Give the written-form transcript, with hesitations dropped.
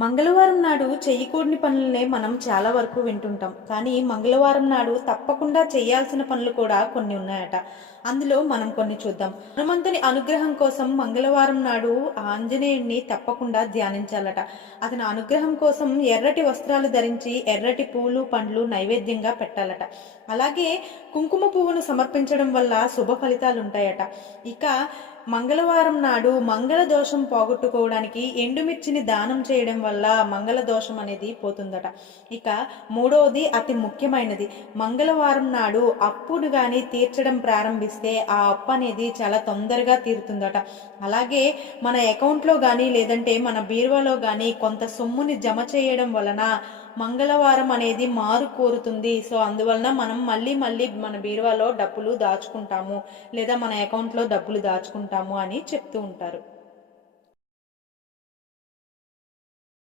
మంగళవారం నాడు చెయ్యకూడని పనులనే మనం చాలా వరకు వింటుంటాం. కానీ మంగళవారం నాడు తప్పకుండా చేయాల్సిన పనులు కూడా కొన్ని ఉన్నాయట. అందులో మనం కొన్ని చూద్దాం. హనుమంతుని అనుగ్రహం కోసం మంగళవారం నాడు ఆంజనేయుడిని తప్పకుండా ధ్యానించాలట. అతని అనుగ్రహం కోసం ఎర్రటి వస్త్రాలు ధరించి ఎర్రటి పూలు పండ్లు నైవేద్యంగా పెట్టాలట. అలాగే కుంకుమ పువ్వును సమర్పించడం వల్ల శుభ ఫలితాలు ఉంటాయట. ఇక మంగళవారం నాడు మంగళ దోషం పోగొట్టుకోవడానికి ఎండుమిర్చిని దానం చేయడం వల్ల మంగళ దోషం అనేది పోతుందట. ఇక మూడవది అతి ముఖ్యమైనది, మంగళవారం నాడు అప్పును గాని తీర్చడం ప్రారంభిస్తే ఆ అప్పు అనేది చాలా తొందరగా తీరుతుందట. అలాగే మన అకౌంట్లో కానీ లేదంటే మన బీరువాలో కానీ కొంత సొమ్ముని జమ చేయడం వలన మంగళవారం అనేది మారు కోరుతుంది. సో అందువలన మనం మళ్ళీ మళ్ళీ మన బీరువాలో డబ్బులు దాచుకుంటాము లేదా మన అకౌంట్లో డబ్బులు దాచుకుంటాము అని చెప్తూ ఉంటారు.